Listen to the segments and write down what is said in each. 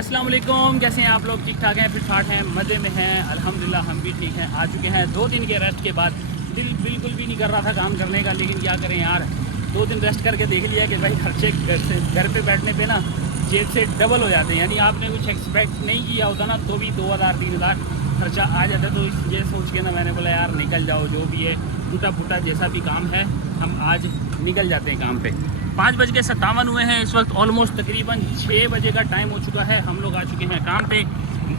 अस्सलाम वालेकुम, कैसे हैं आप लोग? ठीक ठाक हैं, फिट फाट हैं, मज़े में हैं? अल्हम्दुलिल्लाह हम भी ठीक हैं। आ चुके हैं 2 दिन के रेस्ट के बाद। दिल बिल्कुल भी नहीं कर रहा था काम करने का, लेकिन क्या करें यार, 2 दिन रेस्ट करके देख लिया कि भाई खर्चे घर पे बैठने पे ना जेब से डबल हो जाते हैं। यानी आपने कुछ एक्सपेक्ट नहीं किया होता ना तो भी 2000-3000 खर्चा आ जाता है। तो ये सोच के ना मैंने बोला यार निकल जाओ, जो भी है टूटा फूटा जैसा भी काम है हम आज निकल जाते हैं काम पे। 5:57 हुए हैं इस वक्त, ऑलमोस्ट तकरीबन 6 बजे का टाइम हो चुका है। हम लोग आ चुके हैं काम पे।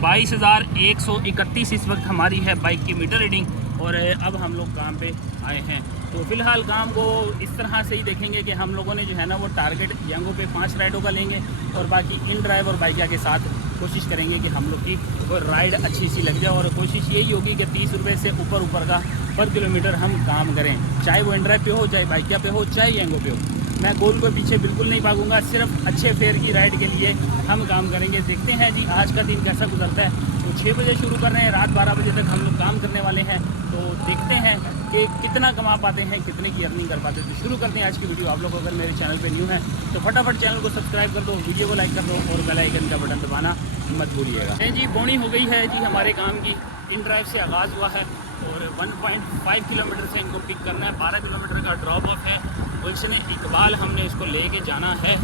22,131 इस वक्त हमारी है बाइक की मीटर रीडिंग, और अब हम लोग काम पे आए हैं। तो फ़िलहाल काम को इस तरह से ही देखेंगे कि हम लोगों ने जो है ना वो टारगेट यंगों पे 5 राइडों का लेंगे, और बाकी इन ड्राइव और बाइकिया के साथ कोशिश करेंगे कि हम लोग की वो राइड अच्छी सी लग जाए। और कोशिश यही होगी कि 30 रुपये से ऊपर का पर किलोमीटर हम काम करें, चाहे वो इन ड्राइव पे हो, चाहे बाइकिया पे हो, चाहे यंगों पे हो। मैं गोल के पीछे बिल्कुल नहीं भागूंगा, सिर्फ अच्छे फेयर की राइड के लिए हम काम करेंगे। देखते हैं जी आज का दिन कैसा गुजरता है। तो 6 बजे शुरू कर रहे हैं, रात 12 बजे तक हम लोग काम करने वाले हैं। तो देखते हैं कि कितना कमा पाते हैं, कितने की अर्निंग कर पाते हैं। तो शुरू करते हैं आज की वीडियो। आप लोग अगर मेरे चैनल पे न्यू हैं तो फटाफट चैनल को सब्सक्राइब कर दो, वीडियो को लाइक कर दो और बेल आइकन का बटन दबाना मत भूलिएगा। जी बोनी हो गई है जी हमारे काम की। इन ड्राइव से आगाज़ हुआ है और 1.5 किलोमीटर से इनको पिक करना है। 12 किलोमीटर का ड्रॉप ऑफ है। गुलशन इकबाल हमने इसको लेके जाना है।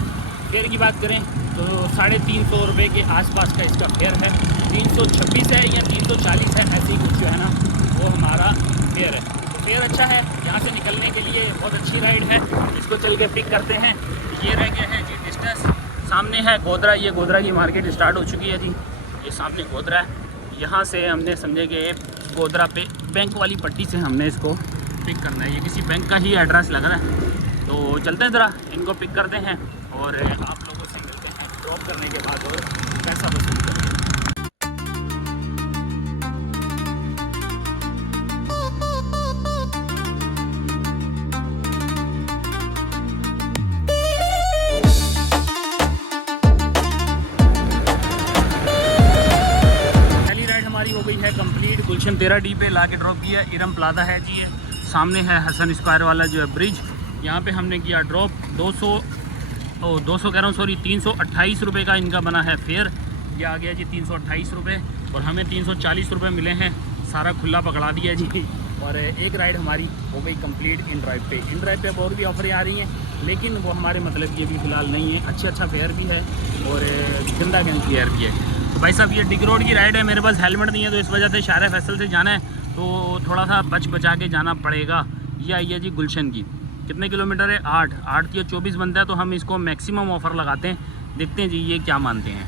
फेयर की बात करें तो 350 रुपये के आसपास का इसका फेयर है। 326 है या 340 है, ऐसे ही कुछ जो है ना वो हमारा फेयर है। तो फेयर अच्छा है, यहाँ से निकलने के लिए बहुत अच्छी राइड है। इसको चल के पिक करते हैं। ये रह गया है जी डिस्टेंस। सामने है गोधरा, ये गोधरा की मार्केट स्टार्ट हो चुकी है जी। ये सामने गोधरा है, यहाँ से हमने समझे कि गोधरा पे बैंक वाली पट्टी से हमने इसको पिक करना है। ये किसी बैंक का ही एड्रेस लग रहा है। तो चलते हैं ज़रा इनको पिक करते हैं और आप लोगों से मिलते हैं ड्रॉप करने के बाद और पैसा वसूल करते हैं। पहली राइड हमारी हो गई है कंप्लीट। गुलशन 13D पे ला के ड्रॉप किया। इरम प्लाजा है जी, ये सामने है हसन स्क्वायर वाला जो है ब्रिज। यहाँ पे हमने किया ड्रॉप। 200 कह रहा हूँ, सॉरी 328 रुपये का इनका बना है फेयर। ये आ गया जी 328 रुपये, और हमें 340 रुपये मिले हैं। सारा खुला पकड़ा दिया जी। और एक राइड हमारी हो गई कंप्लीट इन ड्राइव पे। इन ड्राइव पे अब और भी ऑफरें आ रही हैं, लेकिन वो हमारे मतलब ये भी फ़िलहाल नहीं है। अच्छा फेयर भी है और गंदा फेयर भी है। तो भाई साहब ये डिग रोड की राइड है, मेरे पास हेलमेट नहीं है तो इस वजह से शार फैसल से जाना है, तो थोड़ा सा बचा के जाना पड़ेगा। ये आई है जी गुलशन की। कितने किलोमीटर है? 8 या 24 बनता है। तो हम इसको मैक्सिमम ऑफ़र लगाते हैं, देखते हैं जी ये क्या मानते हैं।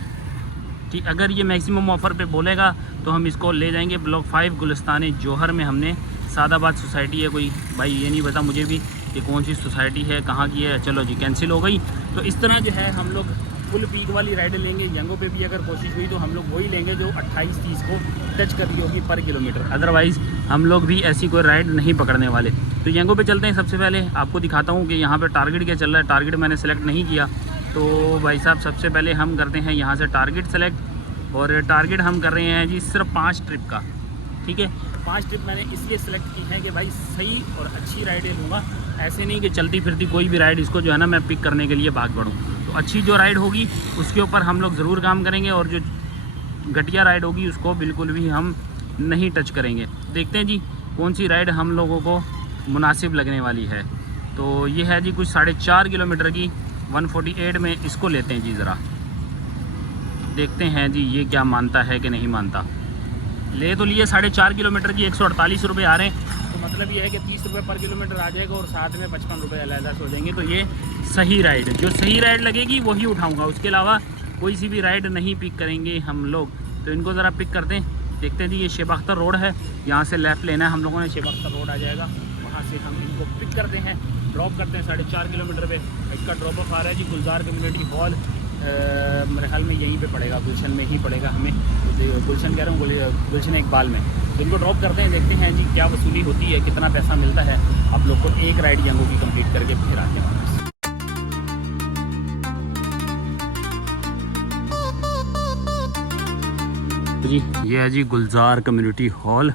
कि अगर ये मैक्सिमम ऑफ़र पे बोलेगा तो हम इसको ले जाएंगे ब्लॉक 5 गुलिस्तान जौहर में। हमने सादाबाद सोसाइटी है कोई, भाई ये नहीं पता मुझे भी कि कौन सी सोसाइटी है, कहाँ की है। चलो जी कैंसिल हो गई। तो इस तरह जो है हम लोग फुल पीक वाली राइडें लेंगे। यंगों पे भी अगर कोशिश हुई तो हम लोग वही लेंगे जो 28-30 को टच कर रही होगी पर किलोमीटर। अदरवाइज़ हम लोग भी ऐसी कोई राइड नहीं पकड़ने वाले। तो यंगों पे चलते हैं। सबसे पहले आपको दिखाता हूँ कि यहाँ पे टारगेट क्या चल रहा है। टारगेट मैंने सेलेक्ट नहीं किया, तो भाई साहब सबसे पहले हम करते हैं यहाँ से टारगेट सेलेक्ट। और टारगेट हम कर रहे हैं जी सिर्फ 5 ट्रिप का, ठीक है। 5 ट्रिप मैंने इसलिए सेलेक्ट की है कि भाई सही और अच्छी राइडें लूँगा। ऐसे नहीं कि चलती फिरती कोई भी राइड इसको जो है ना मैं पिक करने के लिए भाग पड़ूँ। तो अच्छी जो राइड होगी उसके ऊपर हम लोग ज़रूर काम करेंगे, और जो घटिया राइड होगी उसको बिल्कुल भी हम नहीं टच करेंगे। देखते हैं जी कौन सी राइड हम लोगों को मुनासिब लगने वाली है। तो ये है जी कुछ 4.5 किलोमीटर की 148 में। इसको लेते हैं जी ज़रा, देखते हैं जी ये क्या मानता है कि नहीं मानता। ले तो लिए 4.5 किलोमीटर की 148 रुपये आ रहे हैं। तो मतलब ये है कि 30 रुपये पर किलोमीटर आ जाएगा और साथ में 55 रुपये अलग से हो जाएंगे। तो ये सही राइड है, जो सही राइड लगेगी वही उठाऊंगा, उसके अलावा कोई सी भी राइड नहीं पिक करेंगे हम लोग। तो इनको ज़रा पिक करते हैं, देखते हैं जी। ये शेख अख्तर रोड है, यहाँ से लेफ़्ट लेना है हम लोगों ने। शेख अख्तर रोड आ जाएगा, वहाँ से हम इनको पिक करते हैं, ड्रॉप करते हैं 4.5 किलोमीटर पे। इसका ड्रॉप ऑफ आ रहा है जी गुलजार कम्युनिटी हॉल। मेरे ख्याल में यहीं पे पड़ेगा, गुलशन में ही पड़ेगा हमें। गुलशन कह रहा हूँ, गुलशन इकबाल में। तो इनको ड्रॉप करते हैं, देखते हैं जी क्या वसूली होती है, कितना पैसा मिलता है आप लोग को। एक राइड यंगों की कंप्लीट करके फिर आते हैं वापस। जी ये है जी गुलजार कम्युनिटी हॉल,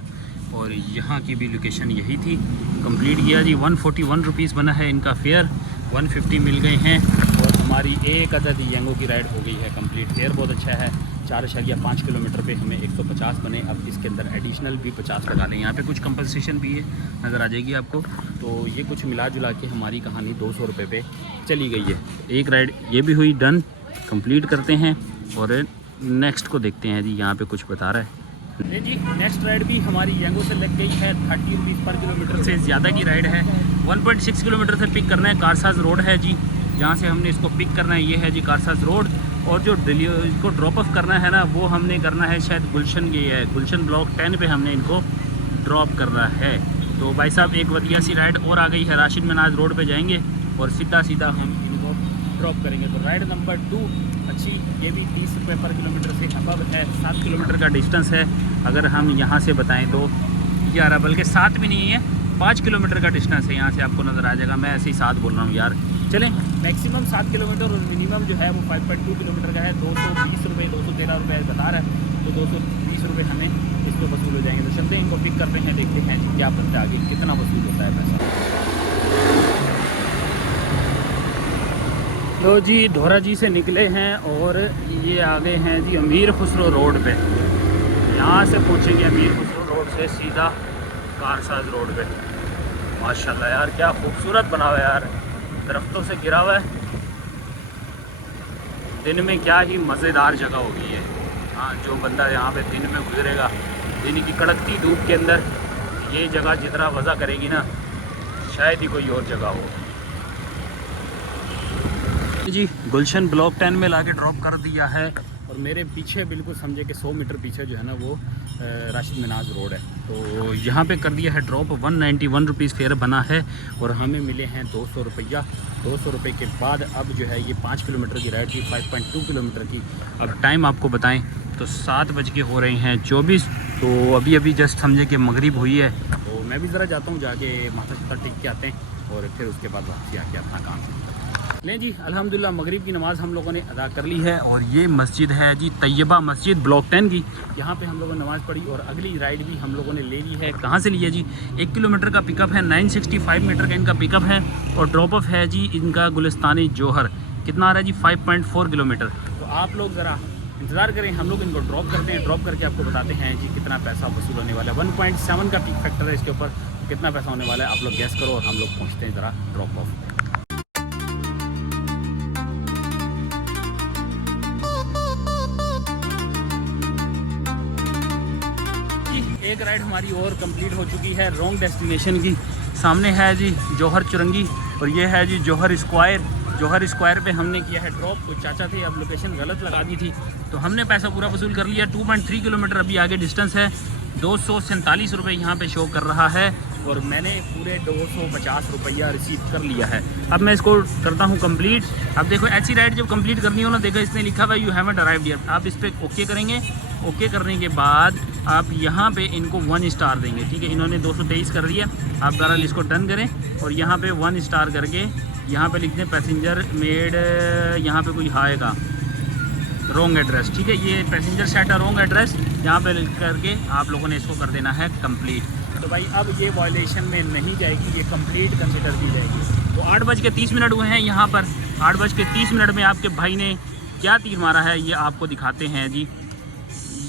और यहाँ की भी लोकेशन यही थी। कंप्लीट किया जी। 141 रुपीज़ बना है इनका फेयर। 150 मिल गए हैं और हमारी एक अदद यंगो की राइड हो गई है कंप्लीट। फेयर बहुत अच्छा है, 4.5 किलोमीटर पे हमें 150 बने। अब इसके अंदर एडिशनल भी 50 लगा लें। यहाँ पे कुछ कंपनसेशन भी है, नज़र आ जाएगी आपको। तो ये कुछ मिला जुला के हमारी कहानी 200 रुपये पे चली गई है। एक राइड ये भी हुई डन, कंप्लीट करते हैं और नेक्स्ट को देखते हैं जी। यहाँ पे कुछ बता रहा है जी। नेक्स्ट राइड भी हमारी यंगो से लग गई है। 30 रुपीज़ पर किलोमीटर से ज़्यादा की राइड है। 1.6 किलोमीटर से पिक करना है। कारसाज रोड है जी, जहाँ से हमने इसको पिक करना है ये है जी कारसाज रोड। और जो इसको ड्रॉप ऑफ करना है ना, वो हमने करना है शायद गुलशन, ये है गुलशन ब्लॉक 10 पे हमने इनको ड्रॉप करना है। तो भाई साहब एक वधिया सी राइड और आ गई है। राशिद मिनाज रोड पे जाएंगे और सीधा सीधा हम इनको ड्रॉप करेंगे। तो राइड नंबर 2 अच्छी, ये भी 30 रुपये पर किलोमीटर से अबव है। 7 किलोमीटर का डिस्टेंस है। अगर हम यहाँ से बताएं तो 11, बल्कि 7 भी नहीं है, 5 किलोमीटर का डिस्टेंस है। यहाँ से आपको नज़र आ जाएगा, मैं ऐसे ही 7 बोल रहा हूँ यार। चलें, मैक्सिमम 7 किलोमीटर और मिनिमम जो है वो 5.2 किलोमीटर का है। 220 रुपये 213 रुपये बता रहा है, तो 220 रुपये हमें इस पर वसूल हो जाएंगे। तो चलते हैं, इनको पिक करते हैं, देखते हैं क्या बनता है आगे, कितना वसूल होता है पैसा। तो जी धोरा जी से निकले हैं और ये आ गए हैं जी अमीर खुसरो रोड पे। यहाँ से पहुँचेंगे अमीर खुसरो रोड से सीधा कारसाज रोड पे। माशाल्लाह यार क्या खूबसूरत बना हुआ है यार, दरख्तों से घिरा हुआ है। दिन में क्या ही मज़ेदार जगह होगी है। हाँ, जो बंदा यहाँ पे दिन में गुजरेगा, दिन की कड़कती धूप के अंदर, ये जगह जितना मज़ा करेगी ना, शायद ही कोई और जगह हो जी। गुलशन ब्लॉक 10 में लाके ड्रॉप कर दिया है और मेरे पीछे बिल्कुल समझे कि 100 मीटर पीछे जो है ना वो राशिद मिनाज रोड है। तो यहाँ पे कर दिया है ड्रॉप। 191 रुपीज़ फेयर बना है और हमें मिले हैं 200 रुपया। 200 रुपये के बाद अब जो है ये 5 किलोमीटर की राइड थी, 5.2 किलोमीटर की। अब टाइम आपको बताएं तो 7 बज के हो रहे हैं 24। तो अभी अभी जस्ट समझे कि मगरिब हुई है। तो मैं भी ज़रा जाता हूँ, जाके माथा टेक के आते हैं और फिर उसके बाद वापसी आके अपना काम लें जी। अल्हम्दुलिल्लाह मगरिब की नमाज़ हम लोगों ने अदा कर ली है और ये मस्जिद है जी तैयबा मस्जिद ब्लॉक 10 की। यहाँ पे हम लोगों ने नमाज़ पढ़ी और अगली राइड भी हम लोगों ने ले ली है। कहाँ से लिया जी? 1 किलोमीटर का पिकअप है, 965 मीटर का इनका पिकअप है और ड्रॉप ऑफ है जी इनका गुलिस्तानी जौहर। कितना आ रहा है जी? 5.4 किलोमीटर। तो आप लोग ज़रा इंतज़ार करें, हम लोग इनको ड्रॉप करते हैं। ड्रॉप करके आपको बताते हैं जी कितना पैसा वसूल होने वाला है। 1.7 का पिक फैक्टर है इसके ऊपर, कितना पैसा होने वाला है आप लोग गैस करो और हम लोग पहुँचते हैं ज़रा ड्रॉप ऑफ। एक राइड हमारी और कंप्लीट हो चुकी है रॉन्ग डेस्टिनेशन की। सामने है जी जौहर चुरंगी और ये है जी जौहर स्क्वायर। जौहर स्क्वायर पे हमने किया है ड्रॉप। कुछ चाचा थे, अब लोकेशन गलत लगा दी थी, तो हमने पैसा पूरा वसूल कर लिया। 2.3 किलोमीटर अभी आगे डिस्टेंस है। 247 रुपये यहाँ पे शो कर रहा है और मैंने पूरे 250 रुपया रिसीव कर लिया है। अब मैं इसको करता हूँ कंप्लीट। अब देखो ऐसी राइड जब कंप्लीट करनी हो ना, देखो इसने लिखा हुआ यू हैवंट अराइव्ड हियर। आप इस पर ओके करेंगे। ओके करने के बाद आप यहाँ पे इनको 1 स्टार देंगे, ठीक है। इन्होंने 223 कर दिया। आप बहरहाल इसको डन करें और यहाँ पे 1 स्टार करके यहाँ पे लिख दें पैसेंजर मेड, यहाँ पे कोई आएगा रॉन्ग एड्रेस, ठीक है। ये पैसेंजर सेट है रॉन्ग एड्रेस, यहाँ पे लिख करके आप लोगों ने इसको कर देना है कंप्लीट। तो भाई अब ये वायलेशन में नहीं जाएगी, ये कंप्लीट कंसिडर की जाएगी। तो 8:30 हुए हैं यहाँ पर। 8:30 में आपके भाई ने क्या तीर मारा है ये आपको दिखाते हैं जी।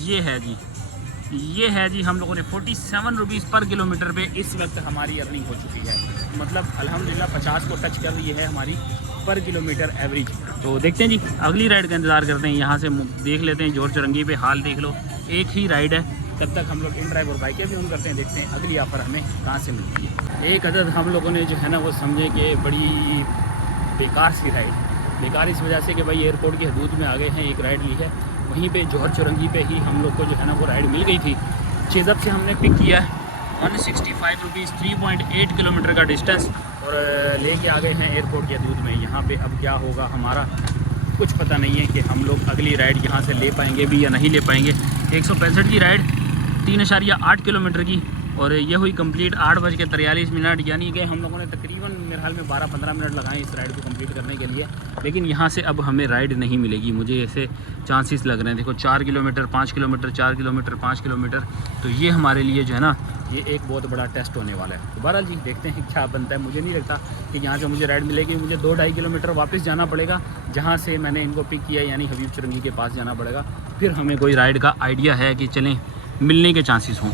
ये है जी, ये है जी हम लोगों ने 47 रुपीज़ पर किलोमीटर पे इस वक्त हमारी अर्निंग हो चुकी है। मतलब अल्हम्दुलिल्लाह 50 को टच कर रही है हमारी पर किलोमीटर एवरेज। तो देखते हैं जी, अगली राइड का इंतज़ार करते हैं। यहाँ से देख लेते हैं जौहर चुरंगी पे, हाल देख लो, एक ही राइड है। तब तक हम लोग इन ड्राइव और बाइकें भी ऑन करते हैं, देखते हैं अगली ऑफ़र हमें कहाँ से मिलती है। एक अदद हम लोगों ने जो है ना वो समझे कि बड़ी बेकार सी राइड। बेकार इस वजह से कि भाई एयरपोर्ट की हदूद में आ गए हैं, एक राइड ली है वहीं पे जौहर चुरंगी पे ही हम लोग को जो है ना वो राइड मिल गई थी। चेज़अप से हमने पिक किया है 165 रुपीज़, 3.8 किलोमीटर का डिस्टेंस और लेके आ गए हैं एयरपोर्ट की हदूद में। यहाँ पे अब क्या होगा हमारा कुछ पता नहीं है कि हम लोग अगली राइड यहाँ से ले पाएंगे भी या नहीं ले पाएंगे। 165 की राइड 3.8 किलोमीटर की और ये हुई कंप्लीट 8:43, यानी कि हम लोगों ने तकरीबन मेरे ख्याल में 12-15 मिनट लगाए इस राइड को कंप्लीट करने के लिए। लेकिन यहाँ से अब हमें राइड नहीं मिलेगी, मुझे ऐसे चांसेस लग रहे हैं। देखो 4 किलोमीटर 5 किलोमीटर 4 किलोमीटर 5 किलोमीटर, तो ये हमारे लिए जो है ना ये एक बहुत बड़ा टेस्ट होने वाला है। तो बहरहाल जी देखते हैं क्या बनता है। मुझे नहीं लगता कि यहाँ से मुझे राइड मिलेगी, मुझे 2-2.5 किलोमीटर वापस जाना पड़ेगा जहाँ से मैंने इनको पिक किया, यानी हबीब चुरंगी के पास जाना पड़ेगा। फिर हमें कोई राइड का आइडिया है कि चलें मिलने के चांसेस हों।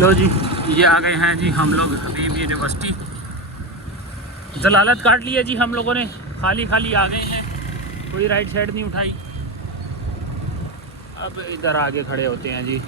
लो जी ये आ गए हैं जी हम लोग हबीब यूनिवर्सिटी। जलालत काट लिया जी हम लोगों ने, खाली खाली आ गए हैं, कोई राइड साइड नहीं उठाई। अब इधर आगे खड़े होते हैं जी।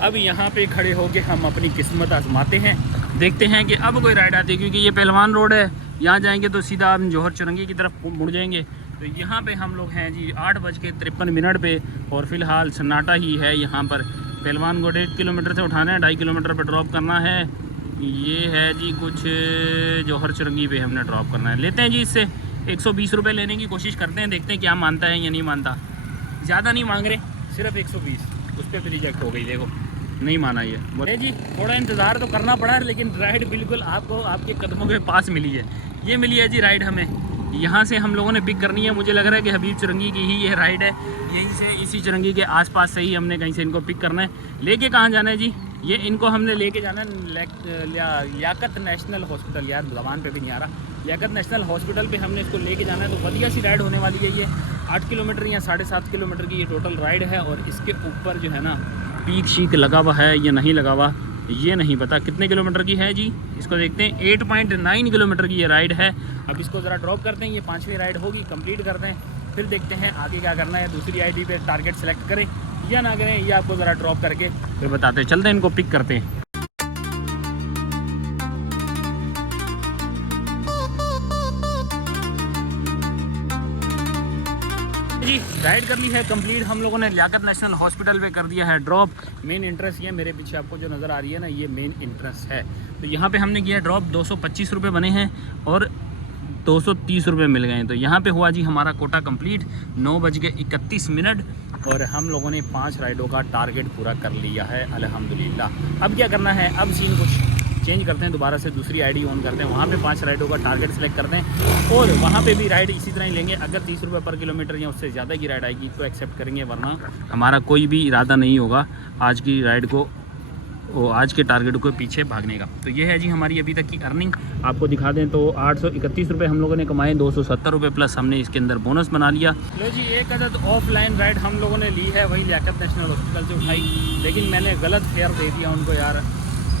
अब यहाँ पे खड़े होके हम अपनी किस्मत आजमाते हैं, देखते हैं कि अब कोई राइड आती है, क्योंकि ये पहलवान रोड है, यहाँ जाएंगे तो सीधा हम जौहर चुरंगी की तरफ मुड़ जाएंगे। तो यहाँ पे हम लोग हैं जी 8:53 पे, और फ़िलहाल सन्नाटा ही है यहाँ पर। पहलवान को 1.5 किलोमीटर से उठाना है, 2.5 किलोमीटर पर ड्रॉप करना है। ये है जी कुछ जौहर चुरंगी पे हमने ड्रॉप करना है। लेते हैं जी इससे 120 रुपये लेने की कोशिश करते हैं, देखते हैं क्या मानता है या नहीं मानता। ज़्यादा नहीं मांग रहे, सिर्फ 120, उस पर रिजेक्ट हो गई। देखो नहीं माना ये। बोले जी थोड़ा इंतज़ार तो करना पड़ा है, लेकिन राइड बिल्कुल आपको आपके कदमों के पास मिली है। ये मिली है जी राइड हमें, यहाँ से हम लोगों ने पिक करनी है। मुझे लग रहा है कि हबीब चुरंगी की ही ये राइड है, यहीं से इसी चुरंगी के आसपास से ही हमने कहीं से इनको पिक करना है। लेके कहाँ जाना है जी? ये इनको हमने लेके जाना है लियाकत नेशनल हॉस्पिटल, यार ज़बान पे भी नहीं आ रहा, लियाकत नेशनल हॉस्पिटल पे हमने इसको लेके जाना है। तो बढ़िया सी राइड होने वाली है ये। 8 किलोमीटर या 7.5 किलोमीटर की ये टोटल राइड है, और इसके ऊपर जो है ना पीक शीक लगा हुआ है या नहीं लगा हुआ ये नहीं पता। कितने किलोमीटर की है जी, इसको देखते हैं। 8.9 किलोमीटर की ये राइड है। अब इसको ज़रा ड्रॉप करते हैं, ये 5वीं राइड होगी, कंप्लीट करते हैं, फिर देखते हैं आगे क्या करना है। दूसरी आईडी पे टारगेट सेलेक्ट करें या ना करें, ये आपको ज़रा ड्रॉप करके फिर बताते हैं। चलते हैं इनको पिक करते हैं जी। राइड कर ली है कंप्लीट हम लोगों ने, लियाकत नेशनल हॉस्पिटल पे कर दिया है ड्रॉप। मेन इंट्रेंस ये मेरे पीछे आपको जो नज़र आ रही है ना, ये मेन इंट्रेंस है। तो यहाँ पे हमने किया ड्रॉप, 225 रुपये बने हैं और 230 रुपये मिल गए हैं। तो यहाँ पे हुआ जी हमारा कोटा कंप्लीट 9:31, और हम लोगों ने 5 राइडों का टारगेट पूरा कर लिया है अल्हम्दुलिल्लाह। अब क्या करना है, अब सीन कुछ चेंज करते हैं, दोबारा से दूसरी आईडी ऑन करते हैं, वहाँ पे 5 राइडों का टारगेट सेलेक्ट करते हैं, और वहाँ पे भी राइड इसी तरह ही लेंगे। अगर 30 रुपये पर किलोमीटर या उससे ज़्यादा की राइड आएगी तो एक्सेप्ट करेंगे, वरना हमारा कोई भी इरादा नहीं होगा आज की राइड को, आज के टारगेट को पीछे भागने का। तो ये है जी हमारी अभी तक की अर्निंग, आपको दिखा दें तो 831 रुपये हम लोगों ने कमाए, 270 रुपये प्लस हमने इसके अंदर बोनस बना लिया। लो जी एक अदद ऑफलाइन राइड हम लोगों ने ली है, वही लियाकत नेशनल हॉस्पिटल से उठाई, लेकिन मैंने गलत फेयर दे दिया उनको यार।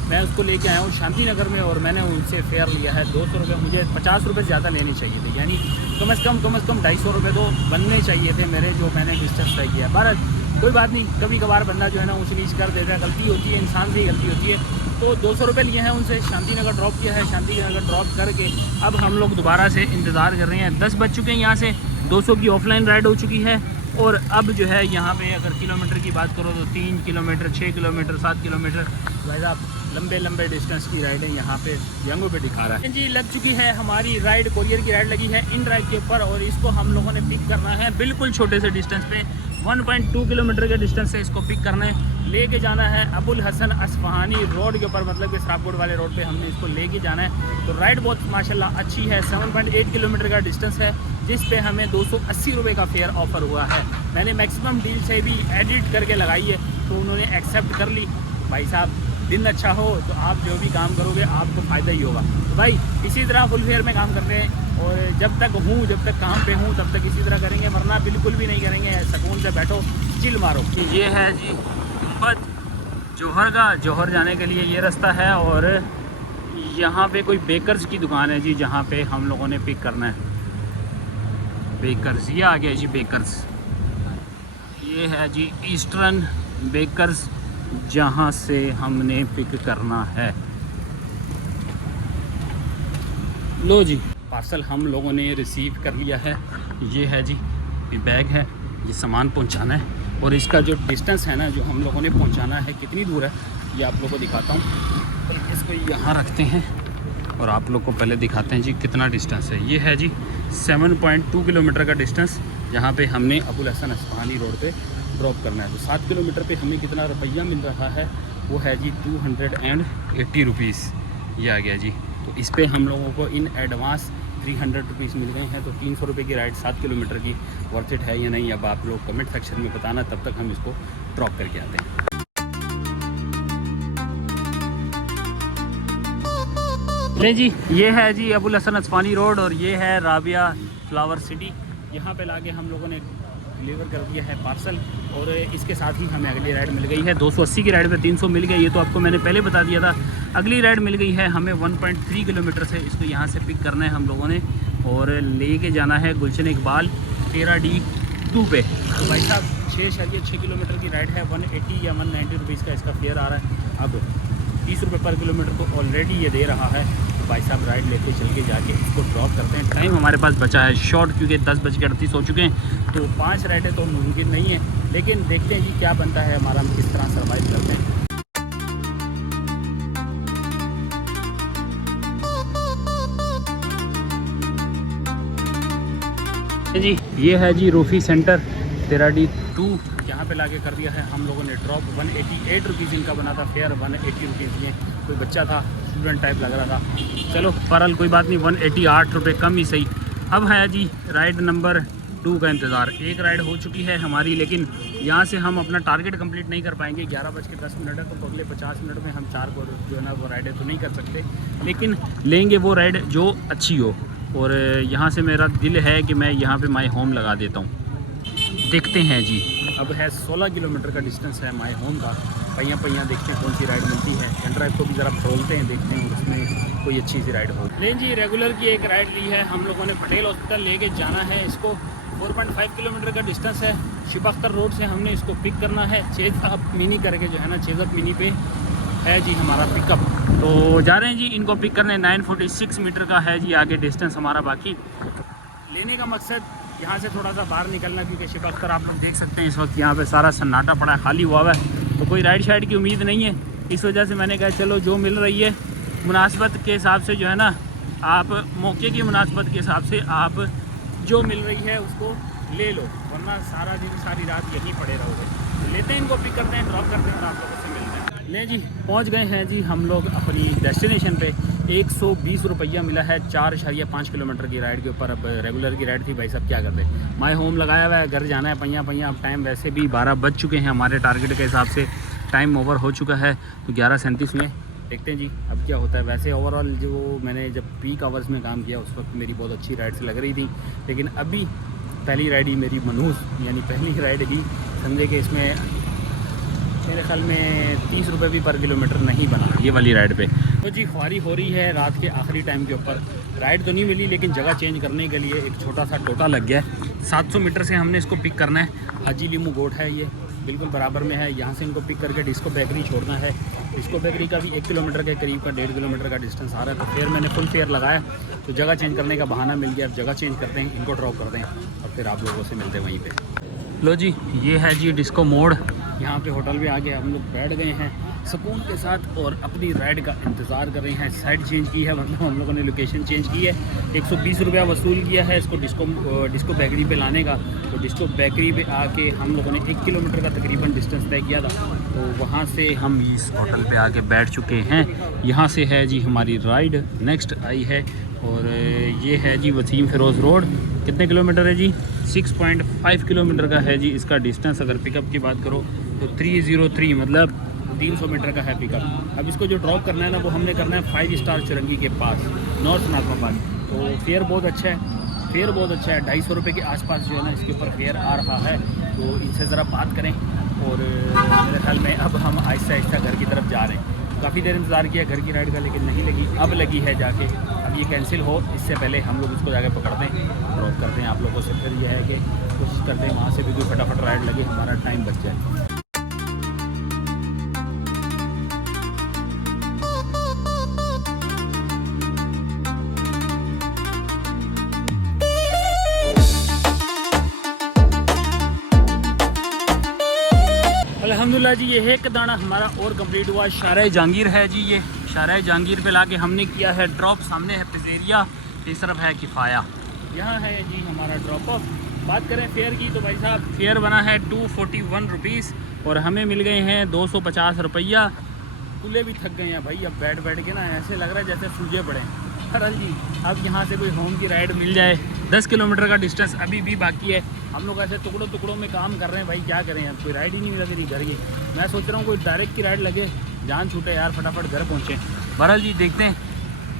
मैं उसको लेके आया हूँ शांति नगर में, और मैंने उनसे फेयर लिया है 200 रुपये। मुझे 50 रुपये ज़्यादा लेने चाहिए थे, यानी कम से कम 250 रुपये तो बनने चाहिए थे मेरे, जो मैंने डिस्टेंस तय किया। बार कोई बात नहीं, कभी कभार बंदा जो है ना ऊँच नीच कर देता है, गलती होती है, इंसान से ही गलती होती है। तो 200 रुपये लिए हैं उनसे, शांति नगर ड्रॉप किया है। शांति नगर ड्रॉप करके अब हम लोग दोबारा से इंतज़ार कर रहे हैं। 10 बज चुके हैं, यहाँ से 200 की ऑफलाइन राइड हो चुकी है, और अब जो है यहाँ पे अगर किलोमीटर की बात करो तो 3 किलोमीटर 6 किलोमीटर 7 किलोमीटर भाई साहब लंबे लंबे डिस्टेंस की राइडें यहाँ पे यंगों पे दिखा रहा है जी। लग चुकी है हमारी राइड, कोरियर की राइड लगी है इन ड्राइव के ऊपर, और इसको हम लोगों ने पिक करना है बिल्कुल छोटे से डिस्टेंस पे, 1.2 किलोमीटर के डिस्टेंस से इसको पिक करना है। लेके जाना है अबुल हसन अस्फहानी रोड के ऊपर, मतलब कि सराफकोट वाले रोड पे हमने इसको लेके जाना है। तो राइड बहुत माशाल्लाह अच्छी है, 7.8 किलोमीटर का डिस्टेंस है, जिस पे हमें 280 रुपये का फेयर ऑफ़र हुआ है। मैंने मैक्सिमम डील से भी एडिट करके लगाई है, तो उन्होंने एक्सेप्ट कर ली। भाई साहब दिन अच्छा हो तो आप जो भी काम करोगे आपको फ़ायदा ही होगा। तो भाई इसी तरह फुल फेयर में काम करते हैं, और जब तक हूँ, जब तक काम पे हूँ, तब तक इसी तरह करेंगे, वरना बिल्कुल भी नहीं करेंगे। सुकून से बैठो, चिल मारो। ये है जी गुंबद जौहर का, जौहर जाने के लिए ये रास्ता है, और यहाँ पे कोई बेकर्स की दुकान है जी, जहाँ पे हम लोगों ने पिक करना है। बेकर्स ये आ गया जी, बेकर्स ये है जी ईस्टर्न बेकर्स, जहाँ से हमने पिक करना है। लो जी पार्सल हम लोगों ने रिसीव कर लिया है। ये है जी, ये बैग है, ये सामान पहुंचाना है, और इसका जो डिस्टेंस है ना, जो हम लोगों ने पहुंचाना है, कितनी दूर है ये आप लोगों को दिखाता हूँ। तो इसको यहाँ रखते हैं, और आप लोग को पहले दिखाते हैं जी कितना डिस्टेंस है। ये है जी 7.2 किलोमीटर का डिस्टेंस, जहाँ पे हमने अबुल हसन अस्फहानी रोड पे ड्रॉप करना है। तो 7 किलोमीटर पे हमें कितना रुपया मिल रहा है, वो है जी 280 रुपीज़। ये आ गया जी। तो इस पर हम लोगों को इन एडवांस 300 रुपीज़ मिल गए हैं। तो 300 रुपये की राइड 7 किलोमीटर की वर्थ इट है या नहीं, अब आप लोग कमेंट सेक्शन में बताना, तब तक हम इसको ड्रॉप करके आते हैं। नहीं जी, ये है जी अबुल हसन अस्फहानी रोड और ये है राबिया फ्लावर सिटी। यहाँ पे लाके हम लोगों ने डिलीवर कर दिया है पार्सल, और इसके साथ ही हमें अगली राइड मिल गई है। 280 की राइड पे 300 मिल गई, ये तो आपको मैंने पहले बता दिया था। अगली राइड मिल गई है हमें 1.3 किलोमीटर से। इसको यहाँ से पिक करना है हम लोगों ने और लेके जाना है गुलशन इकबाल 13D2 पे। तो भाई साहब 6 किलोमीटर की राइड है, 180 या 190 रुपीज़ का इसका फेयर आ रहा है। अब 30 रुपये पर किलोमीटर तो ऑलरेडी ये दे रहा है। तो भाई साहब राइड लेके चल के जाके इसको ड्रॉप करते हैं। टाइम हमारे पास बचा है शॉर्ट, क्योंकि 10:38 हो चुके हैं। तो 5 राइडें तो मुमकिन नहीं है, लेकिन देखते हैं कि क्या बनता है हमारा, हम किस तरह सर्वाइव करते हैं। जी ये है जी रूफी सेंटर 13D2, यहाँ पे लाके कर दिया है हम लोगों ने ड्रॉप। 188 रुपीज़ इनका बना था फेयर, 180 रुपीज़ दिए। कोई बच्चा था, स्टूडेंट टाइप लग रहा था। चलो बहरहाल कोई बात नहीं, 188 रुपये कम ही सही। अब है जी राइड नंबर 2 का इंतज़ार। एक राइड हो चुकी है हमारी, लेकिन यहाँ से हम अपना टारगेट कंप्लीट नहीं कर पाएंगे। 11:10 है, तो अगले 50 मिनट में हम 4 को जो है ना वो राइडें तो नहीं कर सकते, लेकिन लेंगे वो राइड जो अच्छी हो। और यहाँ से मेरा दिल है कि मैं यहाँ पे माई होम लगा देता हूँ। देखते हैं जी। अब है 16 किलोमीटर का डिस्टेंस है माई होम का। पहिया देखते हैं कौन सी राइड मिलती है। पेन ड्राइव को भी ज़रा खोलते हैं, देखते हैं उसमें कोई अच्छी सी राइड हो। लेकिन जी रेगुलर की एक राइड ली है हम लोगों ने, पटेल हॉस्पिटल लेके जाना है इसको। 4.5 किलोमीटर का डिस्टेंस है। शिब अख्तर रोड से हमने इसको पिक करना है। चेज़अप मिनी करके जो है ना, चेज़अप मिनी पे है जी हमारा पिकअप। तो जा रहे हैं जी इनको पिक करने। 946 मीटर का है जी आगे डिस्टेंस हमारा बाकी। लेने का मकसद यहाँ से थोड़ा सा बाहर निकलना, क्योंकि शिब अख्तर आप लोग देख सकते हैं इस वक्त यहाँ पे सारा सन्नाटा पड़ा है, खाली हुआ है। तो कोई राइड शाइड की उम्मीद नहीं है। इस वजह से मैंने कहा चलो जो मिल रही है मुनासिबत के हिसाब से जो है ना, आप मौके की मुनासिबत के हिसाब से आप जो मिल रही है उसको ले लो, वरना सारा दिन सारी रात यहीं पड़े रहोगे। तो लेते हैं इनको, पिक करते हैं, ड्रॉप करते हैं और आप लोगों से मिलते हैं। ले जी पहुंच गए हैं जी हम लोग अपनी डेस्टिनेशन पे। 120 रुपया मिला है 4.5 किलोमीटर की राइड के ऊपर। अब रेगुलर की राइड थी, भाई साहब क्या करते हैं, माई होम लगाया हुआ है, घर जाना है पहिया। अब टाइम वैसे भी 12 बज चुके हैं, हमारे टारगेट के हिसाब से टाइम ओवर हो चुका है। तो 11:37 में देखते हैं जी अब क्या होता है। वैसे ओवरऑल जो मैंने जब पीक आवर्स में काम किया उस वक्त मेरी बहुत अच्छी राइड्स लग रही थी, लेकिन अभी पहली राइड ही मेरी मनूस, यानी पहली राइड ही समझे कि इसमें मेरे ख्याल में 30 रुपये भी पर किलोमीटर नहीं बना ये वाली राइड पे। तो जी ख्वारी हो रही है रात के आखिरी टाइम के ऊपर। राइड तो नहीं मिली, लेकिन जगह चेंज करने के लिए एक छोटा सा टोटा लग गया है। 700 मीटर से हमने इसको पिक करना है। हाजी लीमू गोट है, ये बिल्कुल बराबर में है। यहाँ से इनको पिक करके डिस्को बेकरी छोड़ना है। डिस्को बेकरी का भी 1 किलोमीटर के करीब का 1.5 किलोमीटर का डिस्टेंस आ रहा है। तो फिर मैंने फुल फेयर लगाया, तो जगह चेंज करने का बहाना मिल गया। अब जगह चेंज करते हैं, इनको ड्रॉप करते हैं और फिर आप लोगों से मिलते हैं वहीं पे। लो जी ये है जी डिस्को मोड़। यहाँ पे होटल पे आके हम लोग बैठ गए हैं सुकून के साथ और अपनी राइड का इंतज़ार कर रहे हैं। साइड चेंज की है, मतलब हम लोगों ने लोकेशन चेंज की है। 120 रुपया वसूल किया है इसको डिस्को बेकरी पे लाने का। तो डिस्को बेकरी पे आके हम लोगों ने 1 किलोमीटर का तकरीबन डिस्टेंस तय किया था। तो वहाँ से हम इस होटल पे आके बैठ चुके हैं। यहाँ से है जी हमारी राइड नेक्स्ट आई है, और ये है जी वसीम फ़िरोज़ रोड। कितने किलोमीटर है जी? 6.5 किलोमीटर का है जी इसका डिस्टेंस। अगर पिकअप की बात करो तो 303 मतलब 300 मीटर का है पिकअप। अब इसको जो ड्रॉप करना है ना, वो हमने करना है 5 स्टार चुरंगी के पास, नॉर्थ नागमा पास। तो फेयर बहुत अच्छा है, 250 रुपये के आसपास जो है ना इसके ऊपर फेयर आ रहा है। तो इनसे ज़रा बात करें, और मेरे ख्याल में अब हम आहिस्ता आहिस्ता घर की तरफ जा रहे हैं। काफ़ी देर इंतज़ार किया घर की राइड का, लेकिन नहीं लगी। अब लगी है जाके। अब ये कैंसिल हो इससे पहले हम लोग इसको जाके पकड़ते हैं, ड्रॉप करते हैं आप लोगों से। फिर यह है कि कोशिश करते हैं वहाँ से भी कोई फटाफट राइड लगे, हमारा टाइम बच जाए। अल्हम्दुलिल्लाह जी, ये एक दाना हमारा और कंप्लीट हुआ। शारा जहांगीर है जी, ये शाहराह जहांगीर पे लाके हमने किया है ड्रॉप। सामने है पिज़ेरिया, इस तरफ है किफ़ाया। यहाँ है जी हमारा ड्रॉप ऑफ। बात करें फेयर की तो भाई साहब फेयर बना है 241 रुपीज़ और हमें मिल गए हैं 250 रुपया। कूले भी थक गए हैं भाई, अब बैठ बैठ के ना ऐसे लग रहा है जैसे सूझे पड़े। खरल जी अब यहाँ से कोई होम की राइड मिल जाए। 10 किलोमीटर का डिस्टेंस अभी भी बाकी है। हम लोग ऐसे टुकड़ों टुकड़ों में काम कर रहे हैं भाई, क्या करें अब, कोई राइड ही नहीं लग रही घर की। मैं सोच रहा हूँ कोई डायरेक्ट की राइड लगे, जान छूटे यार, फटाफट घर पहुँचे। बहरहाल जी देखते हैं,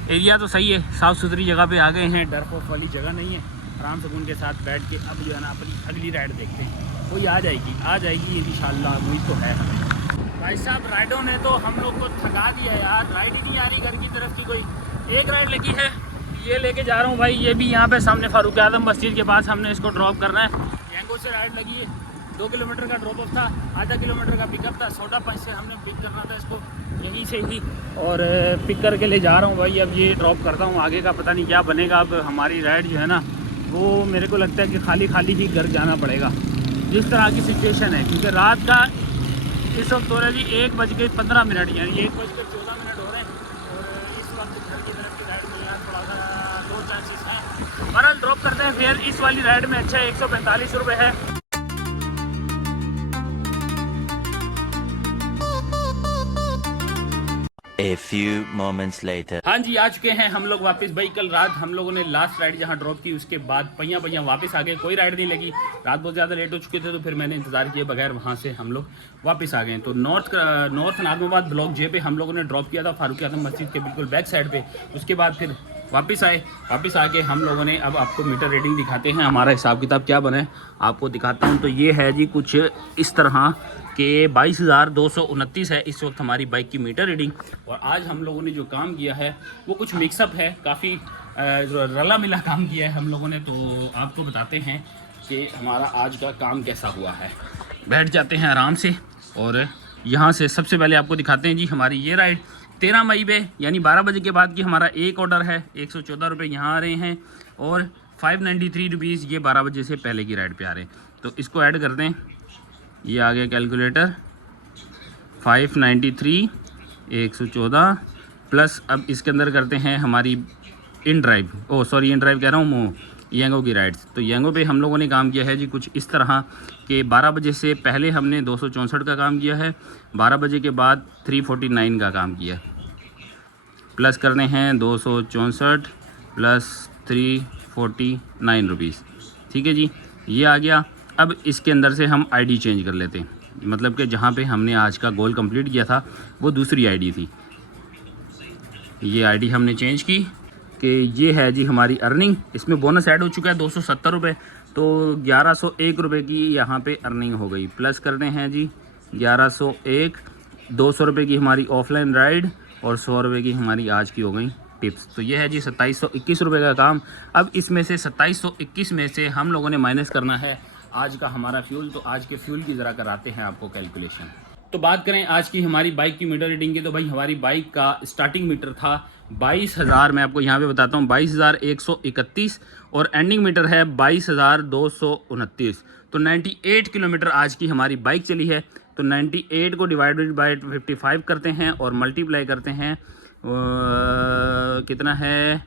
एरिया तो सही है, साफ़ सुथरी जगह पे आ गए हैं, डर खौफ वाली जगह नहीं है। आराम से उनके साथ बैठ के अब जो है ना अपनी अगली राइड देखते हैं। कोई आ जाएगी इंशाल्लाह, उम्मीद तो है हमें। भाई साहब राइडों ने तो हम लोग को थका दिया यार, राइड ही नहीं आ रही घर की तरफ की कोई। एक राइड लगी है, ये लेके जा रहा हूँ भाई, ये भी यहाँ पे सामने फारूक आजम मस्जिद के पास हमने इसको ड्रॉप करना है। यंगो से राइड लगी है, 2 किलोमीटर का ड्रॉप ऑफ था, आधा किलोमीटर का पिकअप था। सोडा पंच से हमने पिक करना था इसको यहीं से ही, और पिक करके ले जा रहा हूँ भाई। अब ये ड्रॉप करता हूँ, आगे का पता नहीं क्या बनेगा। अब हमारी राइड जो है ना वो मेरे को लगता है कि खाली खाली ही घर जाना पड़ेगा जिस तरह की सिचुएशन है, क्योंकि रात का इस वक्त हो रहा है जी 1:15 यानी 1:14 हो रहे हैं। और इस वक्त घर की तरफ की राइड में यार थोड़ा सा 2 चांसेस हैं। बहरहाल ड्रॉप करते हैं फिर। इस वाली राइड में अच्छा 145 रुपये है। A few moments later. हाँ जी आ चुके हैं हम लोग वापस भाई। कल रात हम लोगों ने लास्ट राइड जहाँ ड्रॉप की उसके बाद पहिया वापस आ गए, कोई राइड नहीं लगी। रात बहुत ज़्यादा लेट हो चुके थे तो फिर मैंने इंतज़ार किए बगैर वहाँ से हम लोग वापस आ गए। तो नॉर्थ नाज़िमाबाद ब्लॉक जे पे हम लोगों ने ड्रॉप किया था, फारूक आजम मस्जिद के बिल्कुल बैक साइड पे। उसके बाद फिर वापस आके हम लोगों ने अब आपको मीटर रीडिंग दिखाते हैं, हमारा हिसाब किताब क्या बना है आपको दिखाता हूँ। तो ये है जी कुछ इस तरह के 22,229 है इस वक्त हमारी बाइक की मीटर रीडिंग। और आज हम लोगों ने जो काम किया है वो कुछ मिक्सअप है, काफ़ी रला मिला काम किया है हम लोगों ने। तो आपको बताते हैं कि हमारा आज का काम कैसा हुआ है। बैठ जाते हैं आराम से और यहाँ से सबसे पहले आपको दिखाते हैं जी हमारी ये राइड 13 मई पे यानी 12 बजे के बाद की हमारा एक ऑर्डर है। 114 रुपये यहाँ आ रहे हैं और 593 रुपीज़ ये 12 बजे से पहले की राइड पे आ रहे हैं। तो इसको ऐड कर दें, ये आ गया कैलकुलेटर 593 114 प्लस अब इसके अंदर करते हैं हमारी इन ड्राइव कह रहा हूँ यंगो की राइड्स। तो यंगो पे हम लोगों ने काम किया है जी कुछ इस तरह के 12 बजे से पहले हमने 264 का काम किया है, 12 बजे के बाद 349 का काम किया है, प्लस करने हैं 264 प्लस 349 रुपीज़। ठीक है जी, ये आ गया। अब इसके अंदर से हम आईडी चेंज कर लेते हैं, मतलब कि जहाँ पे हमने आज का गोल कंप्लीट किया था वो दूसरी आईडी थी। ये आईडी हमने चेंज की कि ये है जी हमारी अर्निंग। इसमें बोनस ऐड हो चुका है 270 रुपये, तो 1101 रुपये की यहाँ पे अर्निंग हो गई। प्लस करते हैं जी 1101, 200 रुपये की हमारी ऑफलाइन राइड और 100 रुपये की हमारी आज की हो गई टिप्स। तो ये है जी 2721 रुपये का काम। अब इसमें से 2721 में से हम लोगों ने माइनस करना है आज का हमारा फ्यूल। तो आज के फ्यूल की ज़रा कराते हैं आपको कैलकुलेशन। तो बात करें आज की हमारी बाइक की मीटर रीडिंग की, तो भाई हमारी बाइक का स्टार्टिंग मीटर था 22,000, मैं आपको यहाँ पे बताता हूँ 22,131 और एंडिंग मीटर है 22,229। तो 98 किलोमीटर आज की हमारी बाइक चली है। तो 98 को डिवाइडेड बाय 55 करते हैं और मल्टीप्लाई करते हैं कितना है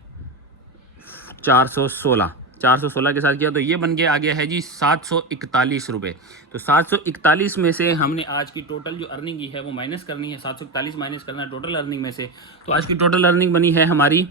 416 के साथ किया, तो ये बन के आ गया है जी 741 रुपये। तो 741 में से हमने आज की टोटल जो अर्निंग की है वो माइनस करनी है। 741 माइनस करना है टोटल अर्निंग में से। तो आज की टोटल अर्निंग बनी है हमारी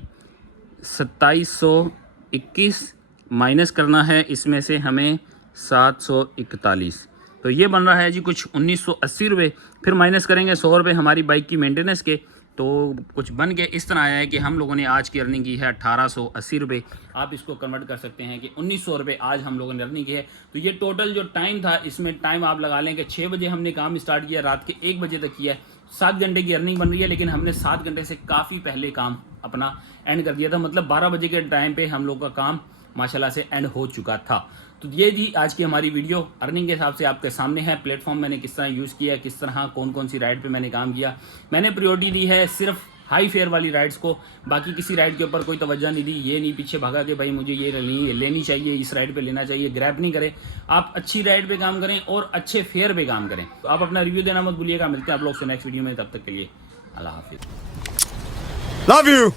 2721, माइनस करना है इसमें से हमें 741, तो ये बन रहा है जी कुछ 1980 रुपये। फिर माइनस करेंगे 100 रुपये हमारी बाइक की मेंटेनेंस के, तो कुछ बन के इस तरह आया है कि हम लोगों ने आज की अर्निंग की है 1880 रुपये। आप इसको कन्वर्ट कर सकते हैं कि 1900 रुपये आज हम लोगों ने अर्निंग की है। तो ये टोटल जो टाइम था, इसमें टाइम आप लगा लें कि 6 बजे हमने काम स्टार्ट किया, रात के 1 बजे तक किया है। 7 घंटे की अर्निंग बन रही है, लेकिन हमने 7 घंटे से काफ़ी पहले काम अपना एंड कर दिया था। मतलब 12 बजे के टाइम पर हम लोग का काम माशाल्लाह से एंड हो चुका था। तो ये जी आज की हमारी वीडियो अर्निंग के हिसाब से आपके सामने है। प्लेटफॉर्म मैंने किस तरह यूज़ किया, किस तरह कौन कौन सी राइड पे मैंने काम किया। मैंने प्रायोरिटी दी है सिर्फ हाई फेयर वाली राइड्स को, बाकी किसी राइड के ऊपर कोई तवज्जो नहीं दी। ये नहीं पीछे भागा कि भाई मुझे ये लेनी चाहिए, इस राइड पे लेना चाहिए, ग्रैब नहीं करें। आप अच्छी राइड पे काम करें और अच्छे फेयर पे काम करें। तो आप अपना रिव्यू देना मत भूलिएगा। मिलते हैं आप लोग से नेक्स्ट वीडियो में, तब तक के लिए अल्लाह हाफिज़। Love you.